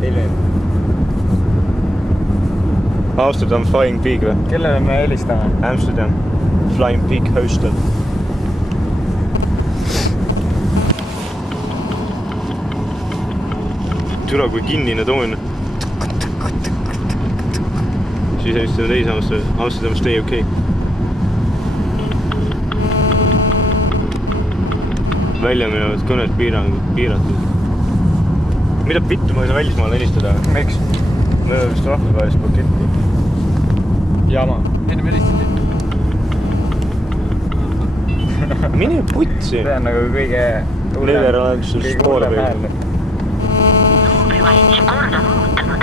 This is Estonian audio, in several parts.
Hiljem. Amsterdam Flying Pig või? Kellele me helistame? Amsterdam Flying Pig Hostel. Türa kui kinnine toon. Siis helistame teise Amsterdam Stay OK. Välja minevad kõned piiratud. Mida vittu ma ei saa välismaale helistada? Miks? Me oleme vist rahvusvahelist paketti. Jama. Enne me helistati. Mine putsi. See on nagu kõige Leveralaenduses spoorveil. Numbri kord on muutunud.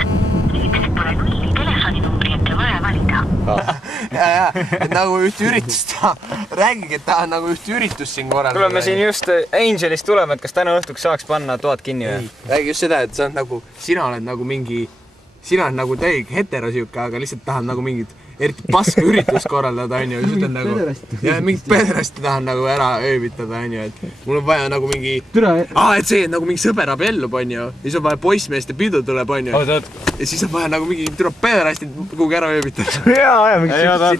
Nüüdsest pole nulli telefoninumbri ette vaja valida. Ja, et nagu üht üritust räägigi, et tahan nagu üht üritust siin korral. Kuule, me siin just Angelist tuleme, et kas täna õhtuks saaks panna 1000 kinni või? Räägi just seda, et sa oled nagu, sina oled nagu täiega heterosiuke, aga lihtsalt tahan nagu mingit eriti paska üritust korraldada, on ju, ütlen nagu, ja mingit pederasti tahan nagu ära ööbitada, on ju, et mul on vaja nagu mingi, et see nagu mingi sõber abellub, on ju, ja siis on vaja poissmeeste pidu tuleb, on ju, ja siis on vaja nagu mingi pederasti kuhugi ära ööbitada. Jaa,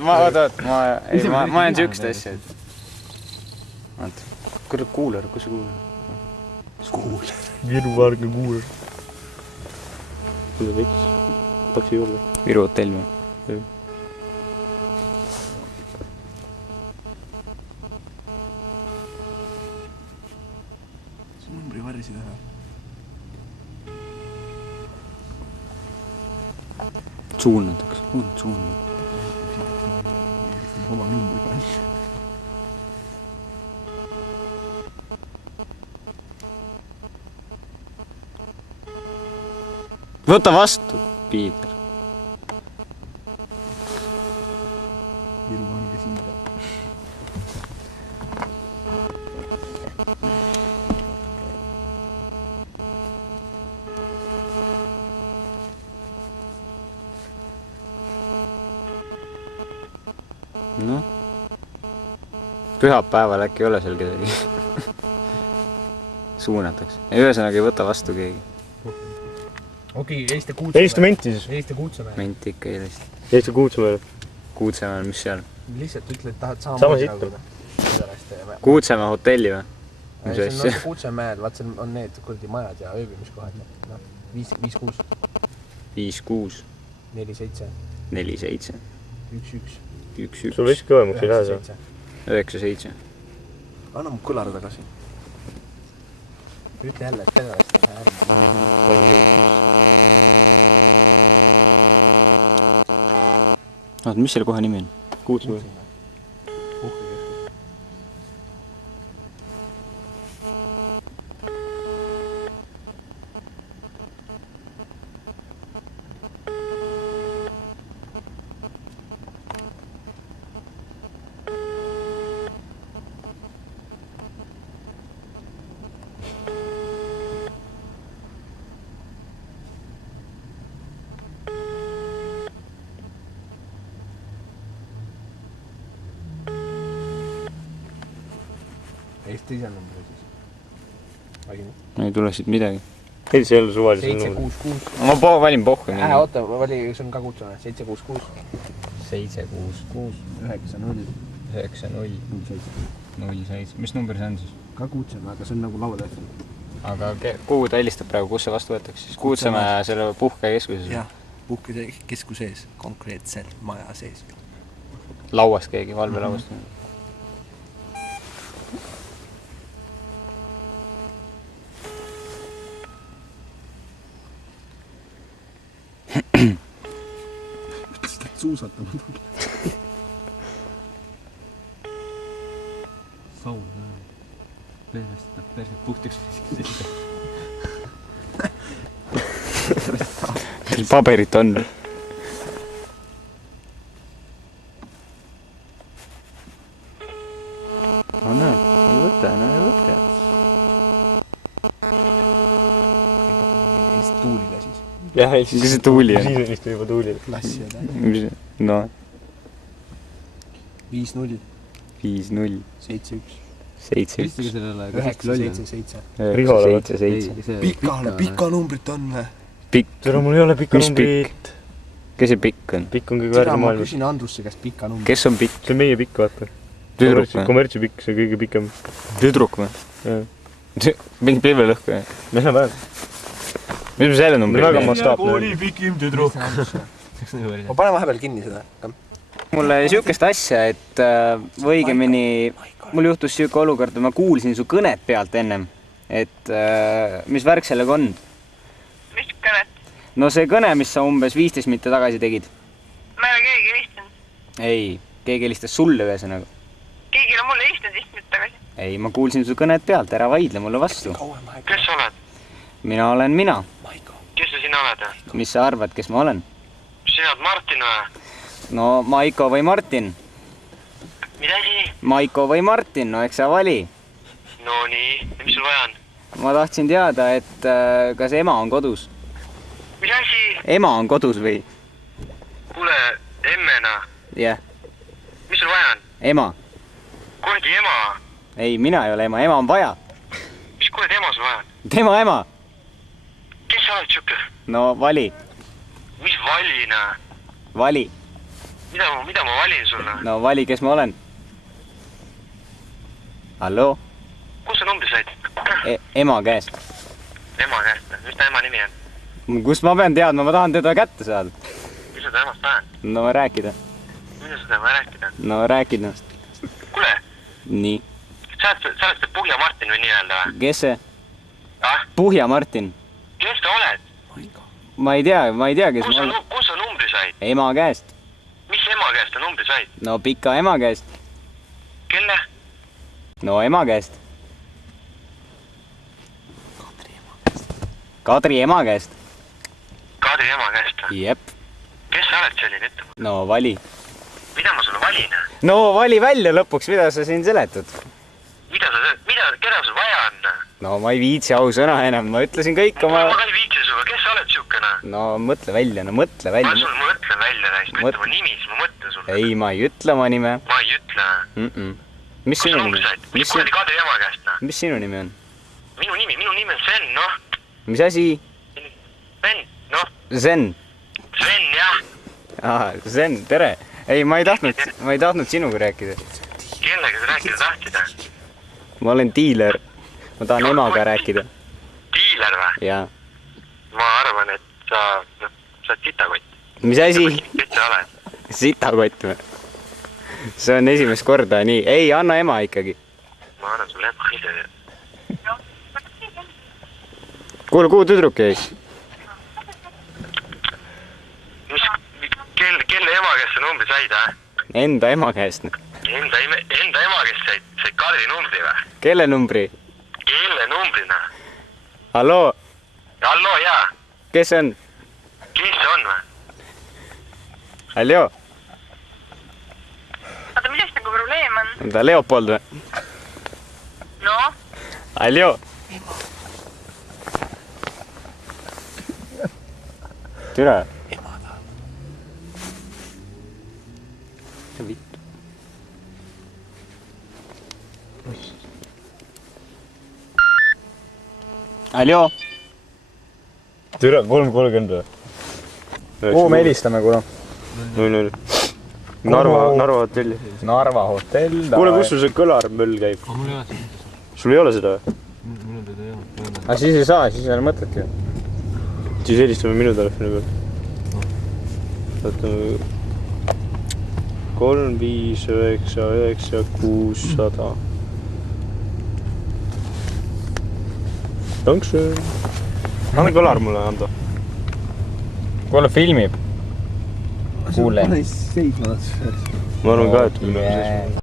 ma olen siukest asja. Kuule, kuuler, kus see kuuler? Kuuler. Viru varga kuuler. Kuule veits, taksi juurde. Viru hotell või? Jah. See numbri varrisi taha. Suunadaks, Oma numbri peal. Võta vastu, Piiter. Viru vange siida. Noh. Pühapäeval äkki ei ole seal kedagi. Suunatakse. Ühesõnaga ei võta vastu keegi. Okei, Eesti Kuutsemäe. Helista menti siis. Eesti Kuutsemäe. Menti ikka ei helista. Eesti Kuutsemäel. Kuutsemäel, mis seal? Lihtsalt ütle, et tahad Sama samamoodi sittu. Kuutsemäe hotelli või? See on nagu Kuutsemäel, vaat seal on need kurdi majad ja ööbimiskohad. 5-6. 5-6. 4-7. 4-7. 1-1. 1-1. Sul vist kõvemuks ei lähe see? 9-7. Anna mu kõlar tagasi. Ütle jälle, et pedalast on ärm. Mis selle koha nimi on? Kuutsemäe. Eesti teisel numbri siis. Ei tule siit midagi. Ei, see ei ole suvalisel number. 7-6-6. Ma valin pohku. Oota, vali, see on ka Kuutsemäe. 7-6-6. 7-6-6. 9-0. 9-0. Mis number see on siis? Ka Kuutsemäe, aga see on nagu lauatelefon. Aga kuhu ta helistab praegu, kus see vastu võetakse siis? Kuutsemäe selle puhkekeskuses? Jah, puhkekeskus sees, konkreetselt maja sees. Lauas keegi, valvelauast? Suusatama. Saul peast puhtaks. Paberit on. No näe, ei võta. Eesti tuulile siis. Jah, ei siis. Mis see tuuli on? Siis on vist juba tuulile. Klassi ja No. 5-0. 5-0. 7-1. 7-1. 9-7-7. Rihole. 7-7. Pika numbrit on või? Pikk. tere, mul ei ole pikka Mis numbrit. Kes see pikk on? Pikk on kõige Seda väärtum ma maailmas. küsin Andrusse käest pika numbri. Kes on pikk? See on meie pikk, vaata. Tüdruk või? Kommertsi pikk, see kõige pikem. Tüdruk või? Mingi pilvelõhk või? Mis on vähem? Mis me selle numbri Väga teeme? mastaapne. pikim tüdruk. ma panen vahepeal kinni seda. Mulle sihukest asja, et õigemini mul juhtus sihuke olukord, et ma kuulsin su kõnet pealt ennem. Et mis värk sellega on? Mis kõnet? No see kõne, mis sa umbes 15 minutit tagasi tegid. Ma ei ole keegi helistanud. Ei, keegi helistas sulle ühesõnaga. Keegi ei ole mulle helistanud 15 minutit tagasi. Ei, ma kuulsin su kõnet pealt, ära vaidle mulle vastu. Kes sa oled? Mina olen mina. Kes sa sina oled? Mis sa arvad, kes ma olen? Sina oled Martin või? No Maiko või Martin. Mida asi? Maiko või Martin, no eks sa vali. No nii, mis sul vaja on? Ma tahtsin teada, et kas ema on kodus. Mis asi? Ema on kodus või? Kuule, emmena. Jah, Mis sul vaja on? ema. Kuradi ema. Ei, mina ei ole ema, ema on vaja. Mis kuradi ema sul vaja on? Tema ema. Kes sa oled siuke? No vali, Mis valina? vali. Mida ma valin sulle? No vali, kes ma olen. Halloo? Kus sa numbri said? Ema käest. Ema käest. Mis ta ema nimi on? Kust ma pean teadma, ma tahan teda kätte saada. Mis sa ta emast tahad? No rääkida. Mida sa tahad rääkida? No rääkida. Kuule, Nii. sa oled see Puhja Martin või nii-öelda või? Kes see? Ah? Puhja Martin. Kes sa oled? Ma ei tea, kes ma olen. Kus sa numbri said? Ema käest. Mis ema käest sa numbri said? No pika ema käest. Kelle? No ema käest. Kadri ema käest. Kadri ema käest või? Jep. Kes sa oled selline, ütle mulle? No vali. Mida ma sulle valin? No vali välja lõpuks, mida sa siin seletad? Keda sul vaja on? No ma ei viitsi ausõna enam, ma ütlesin kõik oma... Ma ka ei viitsi sulle, kes sa oled siukene? No mõtle välja, Ma sul mõtlen välja, ütle mu nimi, siis ma mõtlen sulle. Ei, ma ei ütle oma nime. Ma ei ütle. Mis Kus sinu sa nimi numbri said? Mis kuradi Kadri ema käest, noh? Mis sinu nimi on? Minu nimi on Sven, noh. Mis asi? Sven, noh. Zen. Sven, jah. Zen, tere. Ei, ma ei tahtnud sinuga rääkida. Kellega sa rääkida tahtsid? Ma olen diiler. Ma tahan emaga rääkida. Diiler või? Jaa. Ma arvan, et sa oled sitakott. Mis asi? Kes sa oled? Sitakott või? See on esimest korda nii. Ei, anna ema ikkagi. Ma annan sulle ema ise. Kuule, kuhu tüdruk jäi? Kelle ema käest sa numbri said, Enda ema käest. Enda ema käest said Kadri numbri või? Kelle numbri? Kelle numbrina? Halloo? Halloo, jaa. Kes on? Kes see on või? Halloo? Oota, millest nagu probleem on? On ta Leopold või? No? Halloo? Türa. Halloo? Türa, 3:30 või? Kuhu me helistame, kuule? 0. Narva hotelli. Narva hotell. Kuule, kus sul see kõlarmöll käib? Mul ei ole seda. Sul ei ole seda või? Mul teda ei ole. Aga siis ei saa, siis ei ole mõtletki. Siis helistame minu telefoni peal. Vaatame. 3, 5, 9, 9, 600. Dankeschön. Anna kõlar mulle anda. Kuule, filmib. Kuule. Pane seisma. Ma arvan ka, et